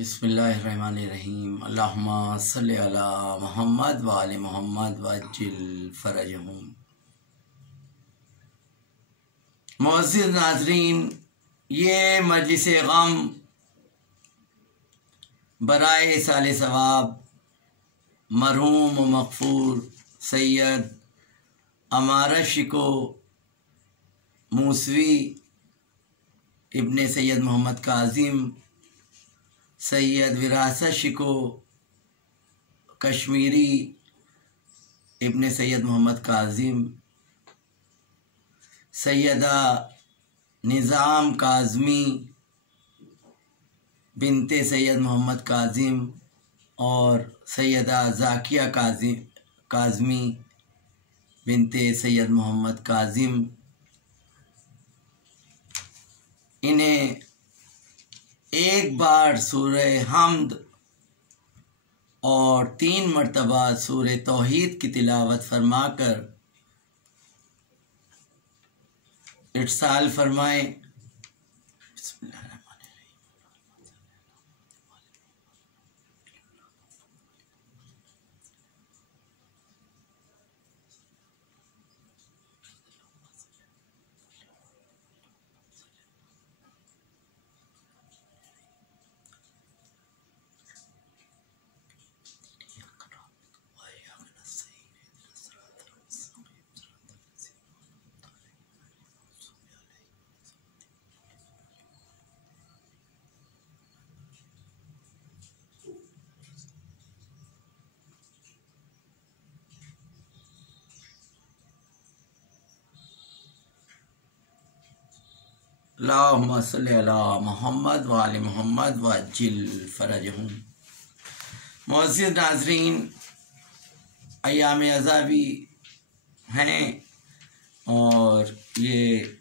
बिस्मिल्लाहिर्रहमानिर्रहीम। अल्लाहुम्मा सल्लि अला मुहम्मद व आले मुहम्मद वअज्जिल फरजहुम। मुअज़्ज़िज़ नाज़रीन, ये मजलिस गम बराए साले सवाब मरहूम व मग़फ़ूर सैयद अमारत शिको मूसवी इब्ने सैयद मोहम्मद काज़िम, सैयद विरासत शिको कश्मीरी इब्ने सैयद मोहम्मद काज़िम, सैयदा निज़ाम काज़मी बिनते सैयद मोहम्मद काज़िम और सैयदा ज़ाकिया काज़मी बिनते सैयद मोहम्मद काज़िम, इन्हें एक बार सूरह हम्द और 3 मरतबा सूरह तौहीद की तिलावत फरमाकर इरसाल फरमाएं। अल्लाहुम्मा सल्लि अला मुहम्मद व आले मुहम्मद वअज्जिल फरजहुम। मुअज़्ज़िज़ नाज़रीन, अय्याम अज़ावी हैं और ये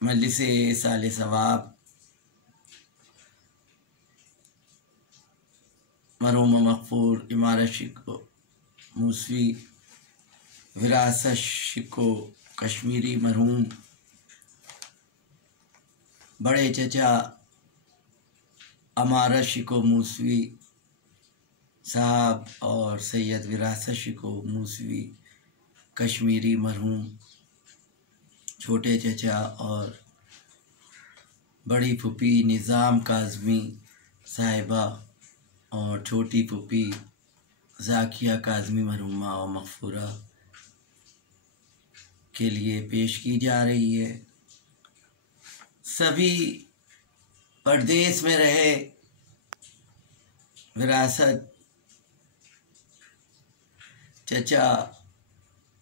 मजलिस साले सवाब मरहूम मग़फ़ूर इमारत शिको मूसवी विरासत शिको कश्मीरी मरहूम बड़े चचा अमारत शिको मूसवी साहब और सैयद विरासत शिको मूसवी कश्मीरी मरहूम छोटे चचा और बड़ी फूफी निज़ाम काज़मी साहिबा और छोटी फूफी ज़ाकिया काज़मी मरहूमा और मग़फ़ूरा के लिए पेश की जा रही है। सभी परदेश में रहे विरासत चचा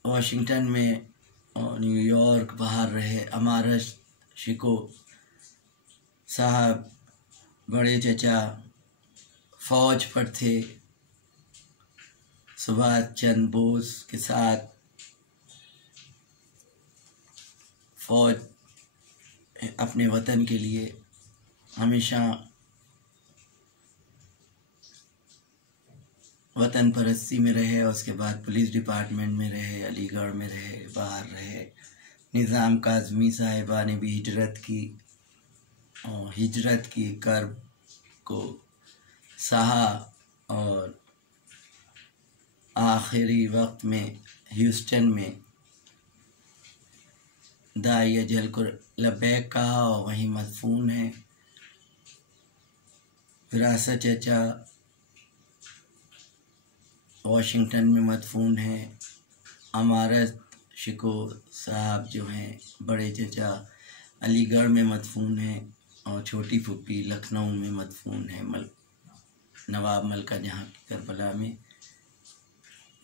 वाशिंगटन में और न्यूयॉर्क बाहर रहे अमारत शिको साहब बड़े चचा फ़ौज पर थे, सुभाष चंद्र बोस के साथ फ़ौज अपने वतन के लिए हमेशा वतन परस्ती में रहे और उसके बाद पुलिस डिपार्टमेंट में रहे, अलीगढ़ में रहे, बाहर रहे। निज़ाम काज़मी साहिबा ने भी हिजरत की और हिजरत की कर्ब को सहा और आखिरी वक्त में ह्यूस्टन में दाई अजल को लब्बैक कहा और वहीं मदफून है। विरासत चचा वाशिंगटन में मदफून है। अमारत शिको साहब जो हैं बड़े चचा अलीगढ़ में मदफून है और छोटी फूफी लखनऊ में मदफून है, नवाब मलका जहाँ की करबला में।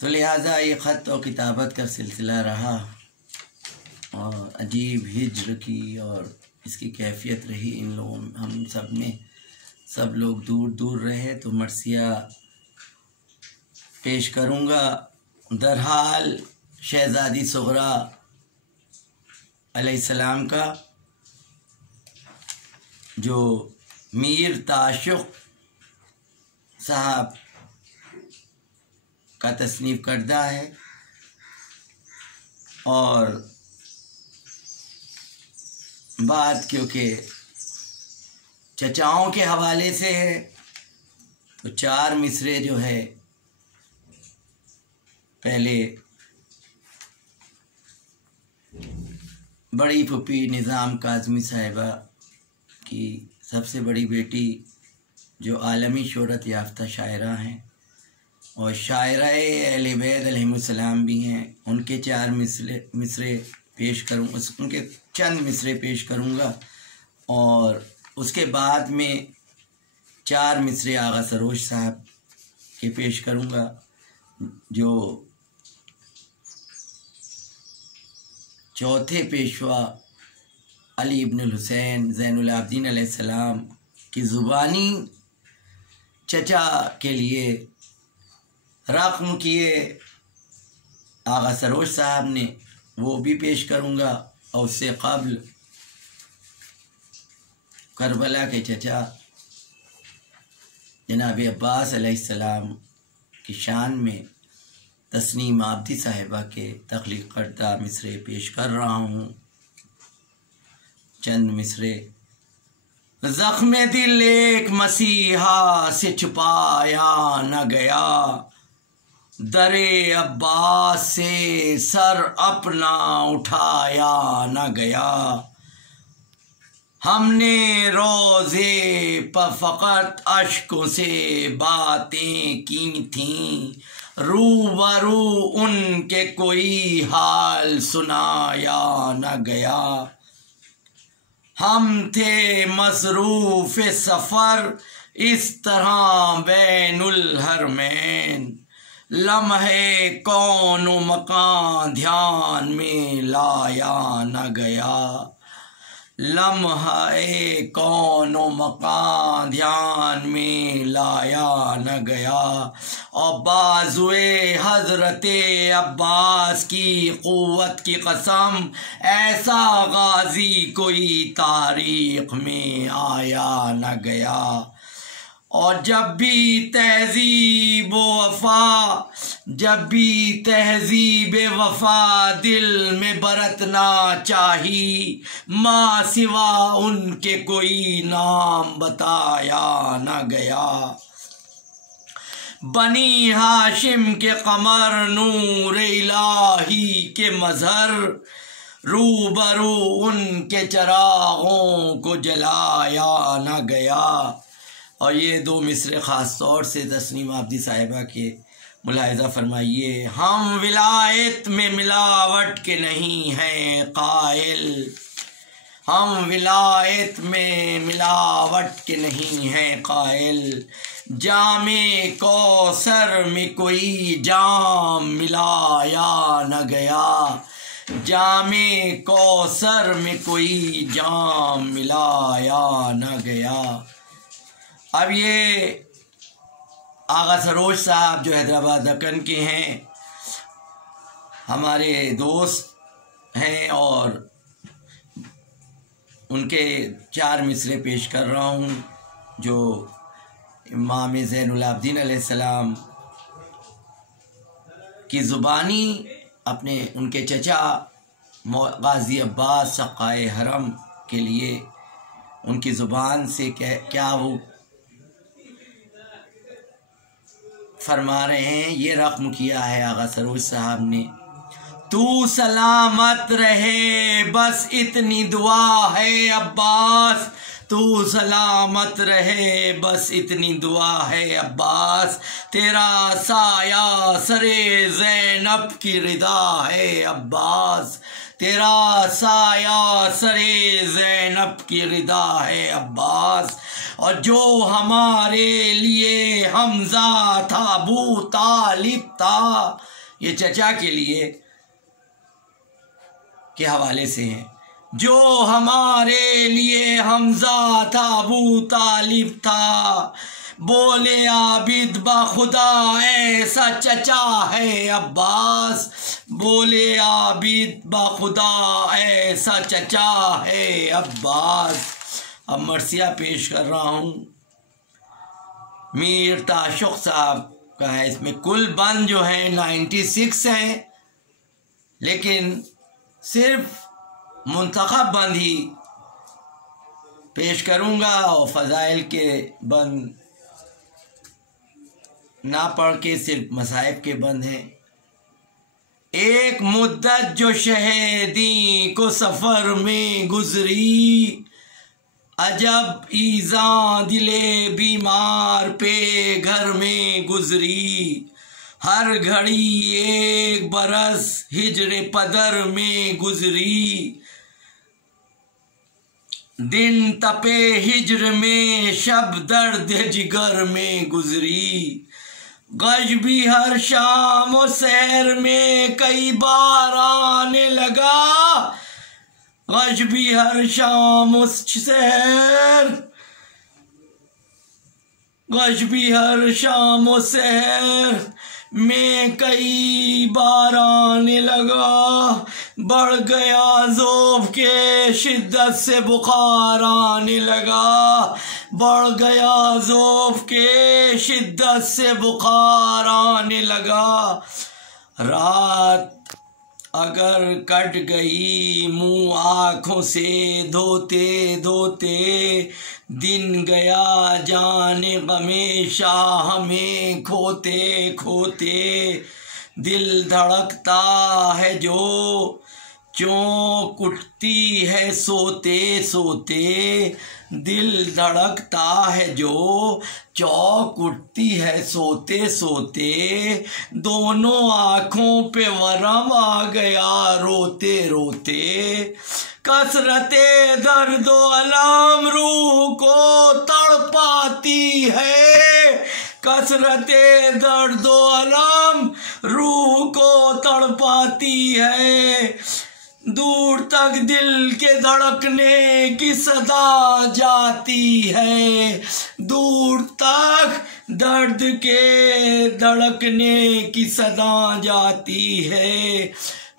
तो लिहाजा ये ख़त और किताबत का सिलसिला रहा और अजीब हिज्र की और इसकी कैफियत रही इन लोगों हम सब ने। सब लोग दूर दूर रहे तो मरसिया पेश करूँगा। दरहाल शहज़ादी सुगरा अलैहिस्सलाम का जो मीर ताशुक़ साहब का तसनीफ़ करदा है और बात क्योंकि चचाओं के हवाले से है तो 4 मिसरे जो है पहले बड़ी फूफी निज़ाम काज़मी साहिबा की सबसे बड़ी बेटी जो आलमी शोहरत याफ्ता शायरा हैं और शायरा अहले बैत अलैहिमुस्सलाम भी हैं, उनके 4 मिसरे पेश करूँ, उनके चंद मिसरे पेश करूँगा और उसके बाद में 4 मिसरे आगा सरोज साहब के पेश करूँगा जो चौथे पेशवा अली इब्नुल हुसैन ज़ैनुल आबिदीन अलैहिस्सलाम की ज़ुबानी चचा के लिए रक़्म किए आगा सरोज साहब ने, वो भी पेश करूँगा। और उससे क़ब्ल करबला के चचा जनाब अब्बास अलैहिस्सलाम की शान में तस्नीम आब्दी साहिबा के तख्लीक़ करदा मिसरे पेश कर रहा हूँ। चंद मिसरे। ज़ख्म दिल एक मसीहा से छुपाया न गया, दरे अब्बास से सर अपना उठाया न गया। हमने रोज़े पर फ़क़त अश्कों से बातें की थीं, रूबरू उनके कोई हाल सुनाया न गया। हम थे मसरूफ़ सफ़र इस तरह बैनुल हरमैन, लम्हे कौन व मकान ध्यान में लाया न गया। लम्हे कौन व मकान ध्यान में लाया न गया। और बाजुए हज़रते अब्बास की क़ुव्वत की कसम, ऐसा गाज़ी कोई तारीख़ में आया न गया। और जब भी तहज़ीब वफ़ा दिल में बरतना चाही, माँ सिवा उनके कोई नाम बताया न गया। बनी हाशिम के कमर नूर इलाही के मज़हर, रूबरू उनके चरागों को जलाया न गया। और ये 2 मिसरे ख़ास तौर से तस्नीम आब्दी साहिबा के मुलाहिज़ा फरमाइए। हम विलायत में मिलावट के नहीं हैं कायल, हम विलायत में मिलावट के नहीं हैं कायल। जामे कौसर में कोई जाम मिलाया न गया, जामे कौसर में कोई जाम मिलाया न गया। अब ये आगा सरोज साहब जो हैदराबाद दक्कन के हैं, हमारे दोस्त हैं और उनके 4 मिसरे पेश कर रहा हूँ जो इमाम ज़ैनुल आबिदीन अलैहिस्सलाम की ज़ुबानी अपने उनके चचा गाज़ी अब्बास सक़ाए हरम के लिए उनकी ज़ुबान से क्या वो फरमा रहे हैं। ये रक़्म किया है आगा सरोज साहब ने। तू सलामत रहे बस इतनी दुआ है अब्बास, तू सलामत रहे बस इतनी दुआ है अब्बास। तेरा साया सरे ज़ैनब की रिदा है अब्बास, तेरा साया सरे ज़ैनब की रिदा है अब्बास। और जो हमारे लिए हमज़ा था अबू तालिब था, ये चचा के लिए के हवाले से हैं। जो हमारे लिए हमज़ा था अबू तालिब था, बोले आबिद बाखुदा ऐसा चचा है अब्बास, बोले आबिद बाखुदा ऐसा चचा है अब्बास। अब मरसिया पेश कर रहा हूँ, मीर ताशुक़ साहब का है। इसमें कुल बंद जो है 96 हैं, लेकिन सिर्फ मुंतखब बंद ही पेश करूँगा और फ़ज़ाइल के बंद ना पढ़ के सिर्फ मसाइब के बंद हैं। एक मुद्दत जो शहीदी को सफ़र में गुजरी, अजब ईज़ा दिले बीमार पे घर में गुजरी। हर घड़ी एक बरस हिजर पदर में गुजरी, दिन तपे हिजर में शब दर्द जिगर में गुजरी। गश भी हर शाम और शहर में कई बार आने लगा, गश भी हर शाम उस शहर, गश भी हर शाम और शहर में कई बार आने लगा। बढ़ गया ज़ौफ़ के शिद्दत से बुखार आने लगा, बढ़ गया ज़ौफ़ के शिद्दत से बुखार आने लगा। रात अगर कट गई मुँह आँखों से धोते धोते, दिन गया जाने गमे शाह हमें खोते खोते। दिल धड़कता है जो चौंक उठती है सोते सोते, दिल धड़कता है जो चौंक उठती है सोते सोते। दोनों आँखों पे वरम आ गया रोते रोते। कसरते दर्दो अलम रूह को तड़पाती है, कसरते दर्दो अलम रूह को तड़पाती है। दूर तक दिल के धड़कने की सदा जाती है, दूर तक दर्द के धड़कने की सदा जाती है।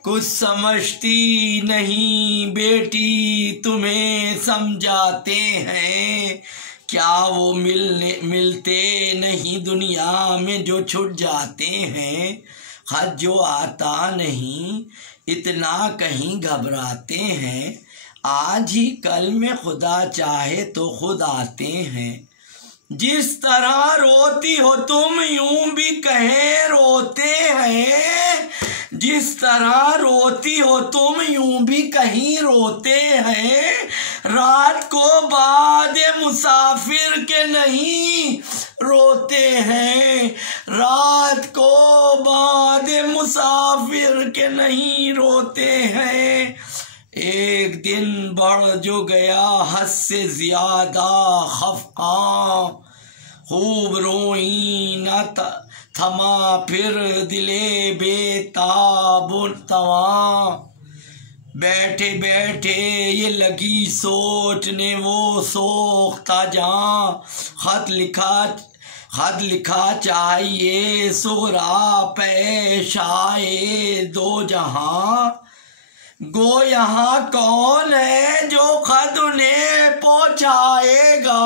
कुछ समझती नहीं बेटी तुम्हें समझाते हैं, क्या वो मिलते नहीं दुनिया में जो छूट जाते हैं। खत जो आता नहीं इतना कहीं घबराते हैं, आज ही कल में खुदा चाहे तो खुद आते हैं। जिस तरह रोती हो तुम यूं भी कहे रोते हैं, जिस तरह रोती हो तुम यूं भी कहीं रोते हैं। रात को बाद मुसाफिर के नहीं रोते हैं, रात को बाद मुसाफिर के नहीं रोते हैं। एक दिन बढ़ जो गया हद से ज्यादा खफका, खूब रोई न थमा फिर दिले बेताब तवा। बैठे बैठे ये लगी सोचने वो सोखता जहाँ, खत लिखा चाहिए सुगरा पेश आए दो जहाँ। गो यहाँ कौन है जो खत उन्हें पहुँचाएगा,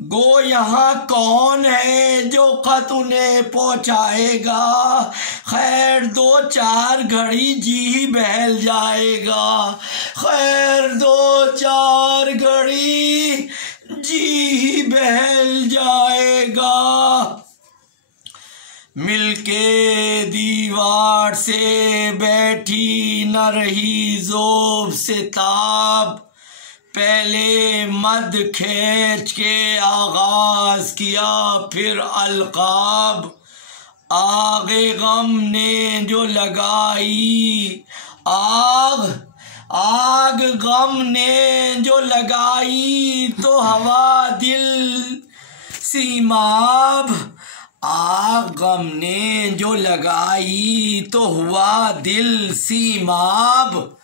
गो यहाँ कौन है जो खत उन्हें पहुँचाएगा। खैर दो चार घड़ी जी बहल जाएगा, खैर दो चार घड़ी जी बहल जाएगा। मिलके दीवार से बैठी न रही ज़ौफ़ से ताब, पहले मद खींच के आगाज किया फिर अलकाब। आगे गम ने जो लगाई आग गम ने जो लगाई तो हवा दिल सीमाब, आग गम ने जो लगाई तो हुआ दिल सीमाब।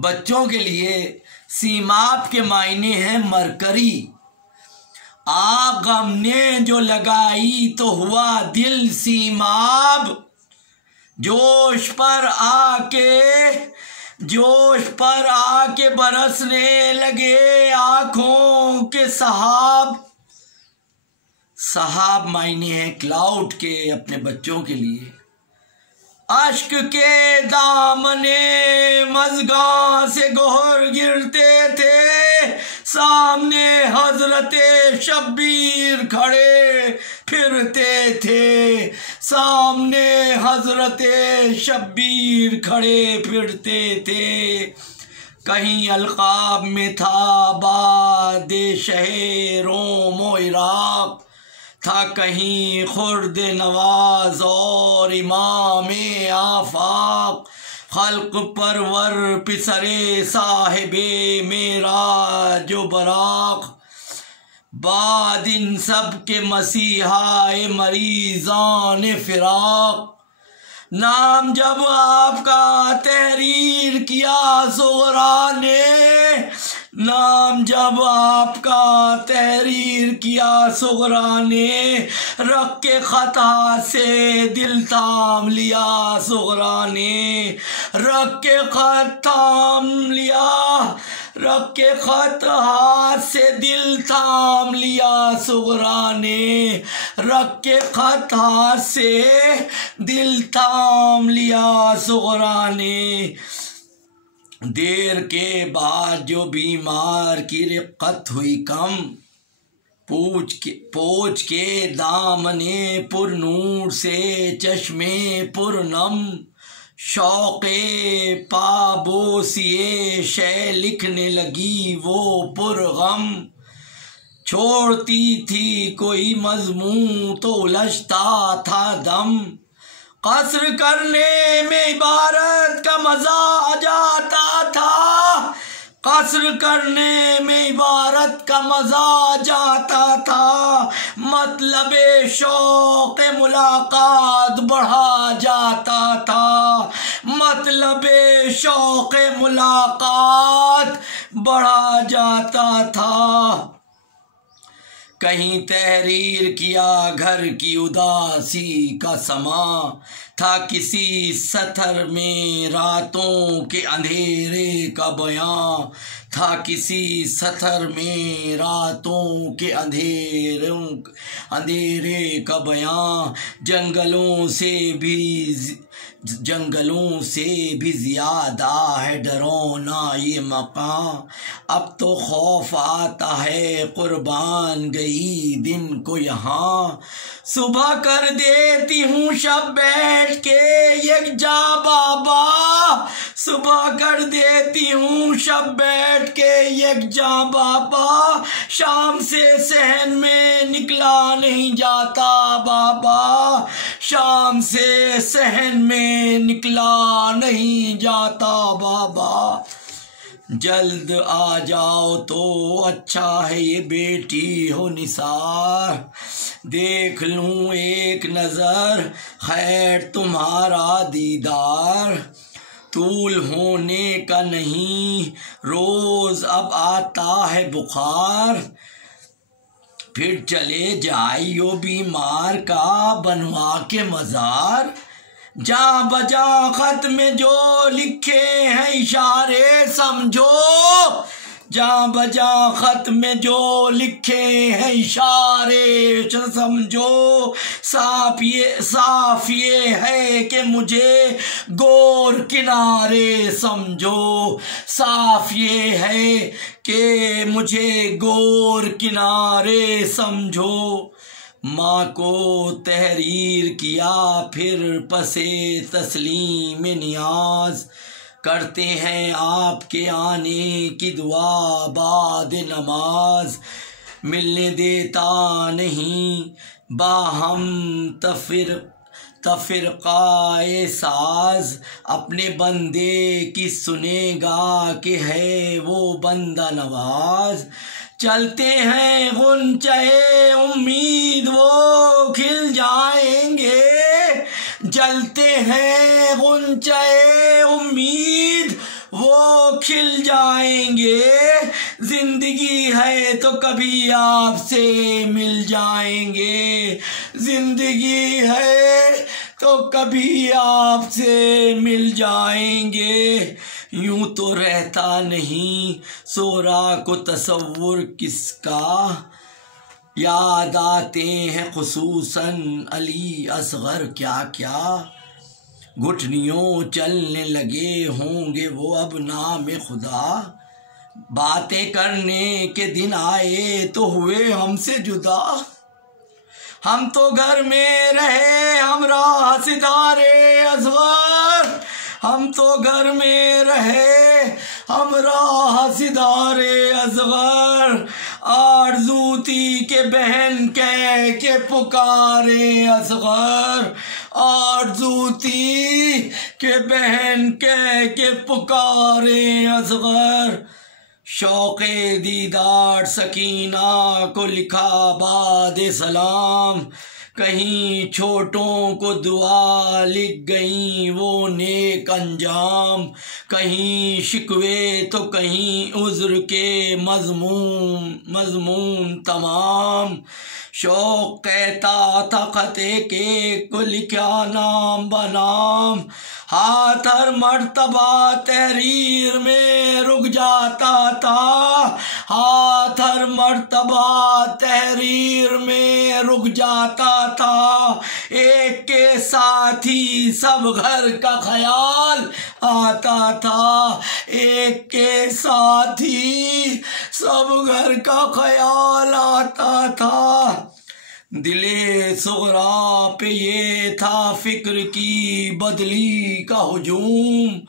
बच्चों के लिए सीमाब के मायने हैं मरकरी। आग गम ने जो लगाई तो हुआ दिल सीमाब। जोश पर आके बरसने लगे आँखों के सहाब। सहाब मायने हैं क्लाउड के अपने बच्चों के लिए। अश्क के दामने मज़गां से गोहर गिरते थे, सामने हजरते शब्बीर खड़े फिरते थे, सामने हजरते शब्बीर खड़े फिरते थे। कहीं अलकाब में था बादे शहे रोम इराक, था कहीं खुर्द नवाज और इमाम आफाक। खल्क परवर पिसरे साहिबे मेरा जो बराक, बाद इन सब के मसीहाए मरीजान फिराक। नाम जब आपका तहरीर किया ज़ोहरा ने, नाम जब आपका तहरीर किया ज़ोहरा ने, रख के खता से दिल थाम लिया ज़ोहरा ने, रख के खत थाम लिया, रख के खत हाथ से दिल थाम लिया ज़ोहरा ने, रख के खत हाथ से दिल थाम लिया ज़ोहरा ने। देर के बाद जो बीमार की रिक्कत हुई कम, पोछ के दामने पुरनूर से चश्मे पुरनम, शौक़े पाबोसिए शे लिखने लगी वो पुरगम। छोड़ती थी कोई मजमून तो उलझता था दम, कसर करने में इबारत का मजा आ जाता था, कसर करने में इबारत का मजा आ जाता था। मतलबे शौक़ मुलाकात बढ़ा जाता था, मतलबे शौक़ मुलाकात बढ़ा जाता था। कहीं तहरीर किया घर की उदासी का समा, था किसी सतर में रातों के अंधेरे का बयां, था किसी सतर में रातों के अंधेरे का बयां। जंगलों से भी ज्यादा है डरौना ये मकान, अब तो खौफ आता है कुर्बान गई दिन को यहाँ। सुबह कर देती हूँ शब बैठ के यकजा बाबा, सुबह कर देती हूँ शब बैठ के यकजा बाबा। शाम से सहन में निकला नहीं जाता बाबा, शाम से सहन में निकला नहीं जाता बाबा। जल्द आ जाओ तो अच्छा है ये बेटी हो निसार, देख लूं एक नजर खैर तुम्हारा दीदार। तूल होने का नहीं रोज अब आता है बुखार, फिर चले जाइयो बीमार का बनवा के मजार। जा बजा खत में जो लिखे हैं इशारे समझो, जा बजा खत में जो लिखे हैं इशारे समझो। साफ ये है कि मुझे गोर किनारे समझो, साफ ये है कि मुझे गोर किनारे समझो। माँ को तहरीर किया फिर पसे तस्लीम नियाज, करते हैं आपके आने की दुआ बाद नमाज। मिलने देता नहीं बाहम तफिरकाए साज, अपने बंदे की सुनेगा कि है वो बंदा नवाज। चलते हैं गुंचे उम्मीद वो खिल जाएंगे, जलते हैं गुंचे उम्मीद वो खिल जाएंगे। जिंदगी है तो कभी आपसे मिल जाएंगे, जिंदगी है तो कभी आपसे मिल जाएंगे। यूं तो रहता नहीं सोरा को तसव्वुर किसका, याद आते हैं खुसूसन अली असगर क्या क्या। घुटनियों चलने लगे होंगे वो अब नाम खुदा, बातें करने के दिन आए तो हुए हमसे जुदा। हम तो घर में रहे हमरा सितारे असगर, हम तो घर में रहे हमरा सितारे असगर। आरज़ू थी के बहन कह के पुकारे असगर, आरज़ू थी के बहन कह के पुकारे असगर। शौक़े दीदार सकीना को लिखा बाद सलाम, कहीं छोटों को दुआ लिख गई वो नेक अंजाम। कहीं शिकवे तो कहीं उज़्र के मज़मून तमाम। शौक़ कहता था ख़ते के को लिखा नाम बनाम। हाथ हर मर्तबा तहरीर में रुक जाता था, हाथ हर मर्तबा तहरीर में रुक जाता था। एक के साथ ही सब घर का ख्याल आता था, एक के साथ ही सब घर का ख्याल आता था। दिले सुगरा पे ये था फिक्र की बदली का हुजूम।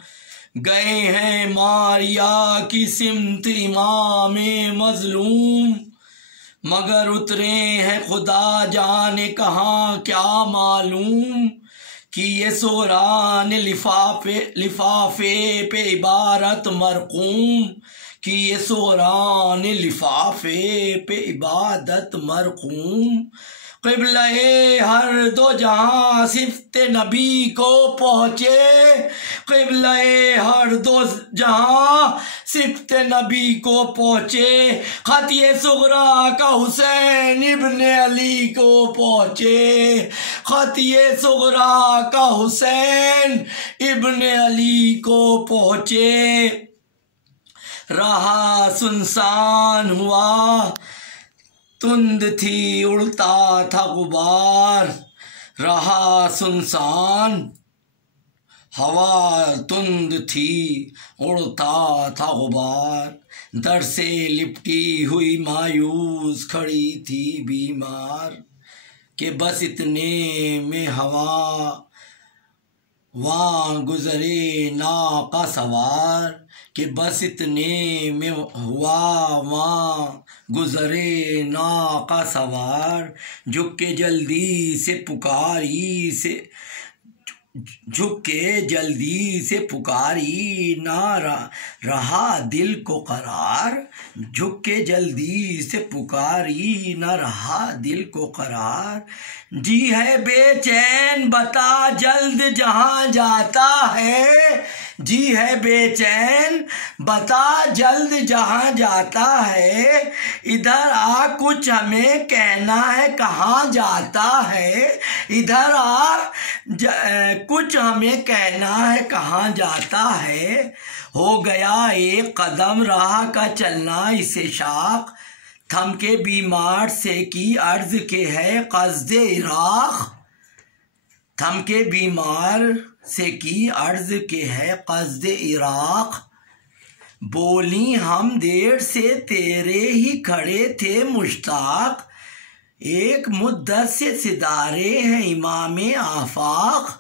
गए हैं मारिया की सिमत इमाम मजलूम, मगर उतरे हैं खुदा जाने कहाँ क्या मालूम। कि ये सुगरा ने लिफाफे पे इबारत मरकूम, कि ये सुगरा ने लिफाफे पे इबादत मरकूम। क़िबले हर दो जहाँ सिफ़्त नबी को पहुँचे, क़िबले हर दो जहाँ सिफ़्त नबी को पहुँचे। ख़त ये सुगरा का हुसैन इब्न अली को पहुँचे, ख़त ये सुगरा का हुसैन इब्न अली को पहुँचे। रहा सुनसान हुआ तुंद थी उड़ता था गुबार, रहा सुनसान हवा तुंद थी उड़ता था गुबार। दर से लिपटी हुई मायूस खड़ी थी बीमार, कि बस इतने में हवा वहाँ गुजरे नाका सवार, कि बस इतने में हुआ वहाँ गुजरे नाका सवार। झुक के जल्दी से पुकारी से झुक के जल्दी से पुकारी ना रहा दिल को करार, झुक के जल्दी से पुकारी ना रहा दिल को करार। जी है बेचैन बता जल्द जहाँ जाता है, जी है बेचैन बता जल्द जहाँ जाता है। इधर आ कुछ हमें कहना है कहाँ जाता है, इधर आ कुछ हमें कहना है कहाँ जाता है। हो गया एक कदम राह का चलना इसे शाख, थम के बीमार से की अर्ज के है क़स्द इराक़, थम के बीमार से की अर्ज के है क़स्द इराक़। बोली हम देर से तेरे ही खड़े थे मुश्ताक, एक मुद्दत से सितारे हैं इमामे आफाक।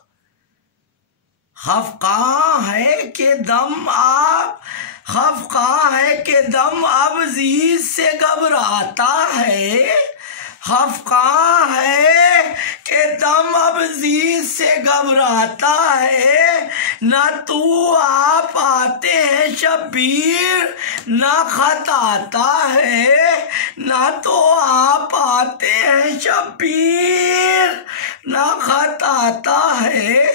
खफ़क़ा है कि दम आप खफ़क़ा है कि दम अब ज़ीद से घबराता है, खफ़क़ा है कि दम अब ज़ीद से घबराता है। न तू आप आते हैं शब्बीर न ख़त आता है, न तो आप आते हैं शब्बीर न ख़त आता है।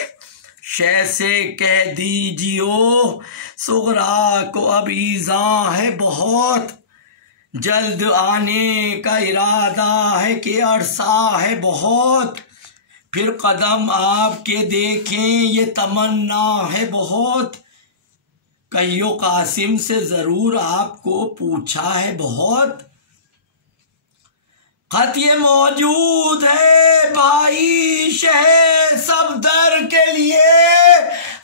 शह से कह दीजियो सुगरा को अब ईज़ा है बहुत, जल्द आने का इरादा है कि अरसा है बहुत। फिर कदम आपके देखें ये तमन्ना है बहुत, कहियो कासिम से ज़रूर आपको पूछा है बहुत। खत ये मौजूद है भाई शहर सफदर के लिए,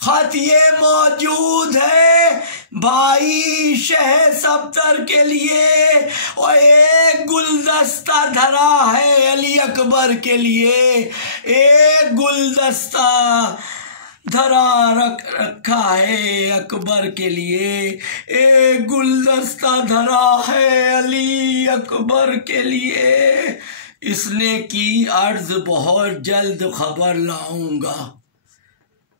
खत ये मौजूद है भाई शह सफ्तर के लिए और एक गुलदस्ता धरा है अली अकबर के लिए, एक गुलदस्ता धरा रखा है अकबर के लिए, एक गुलदस्ता धरा है अली अकबर के लिए। इसने की अर्ज बहुत जल्द खबर लाऊंगा,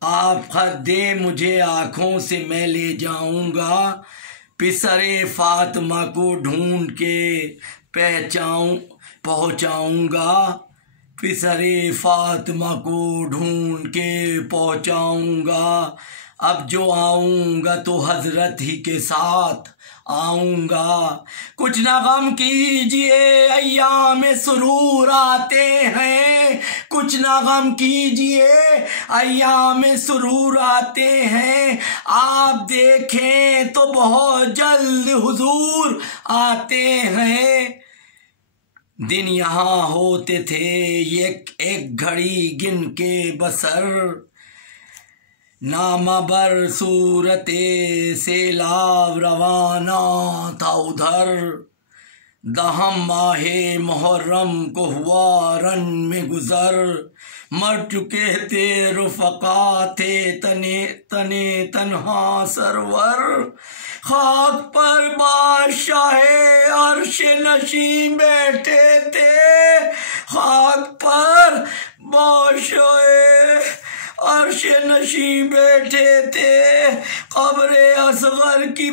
आप खत दे मुझे आँखों से मैं ले जाऊंगा, पिसरे फातिमा को ढूंढ के पहुँचाऊंगा, पिसरे फातिमा को ढूंढ के पहुँचाऊंगा। अब जो आऊंगा तो हजरत ही के साथ आऊंगा। कुछ ना गम कीजिए अय्याम सुरूर आते हैं, कुछ ना गम कीजिए अय्याम सुरूर आते हैं, आप देखें तो बहुत जल्द हुजूर आते हैं। दिन यहाँ होते थे एक घड़ी गिन के बसर, नामाबर सूरते सैलाब रवाना था उधर, दहम माहे मुहर्रम को हुआ रन में गुजर, मर चुके थे रुफका थे तने तने तन्हा सरवर, खाक पर बादशाहे अर्श नशी बैठे थे, खाक पर बादशाहे अर्श नशी बैठे थे, कब्र असगर की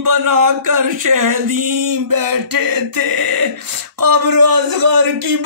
बना कर शहीदी बैठे थे, कब्र असगर की